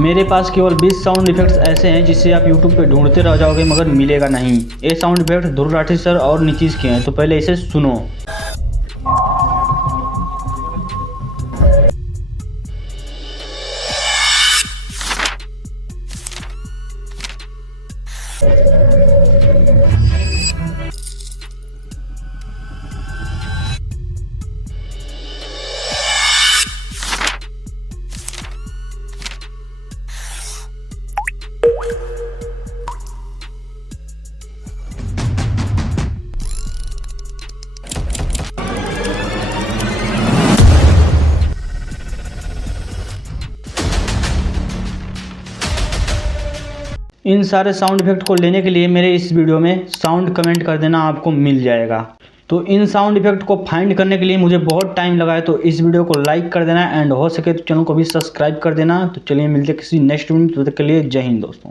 मेरे पास केवल 20 sound effects ऐसे हैं जिसे आप YouTube पे ढूंढते रह जाओगे मगर मिलेगा नहीं। ये sound effect Dhruv Rathee sir और नीतीश के हैं, तो पहले इसे सुनो। इन सारे साउंड इफेक्ट को लेने के लिए मेरे इस वीडियो में साउंड कमेंट कर देना, आपको मिल जाएगा। तो इन साउंड इफेक्ट को फाइंड करने के लिए मुझे बहुत टाइम लगा है, तो इस वीडियो को लाइक कर देना एंड हो सके तो चैनल को भी सब्सक्राइब कर देना। तो चलिए मिलते हैं किसी नेक्स्ट वीडियो में, तब तक के लिए जय हिंद दोस्तों।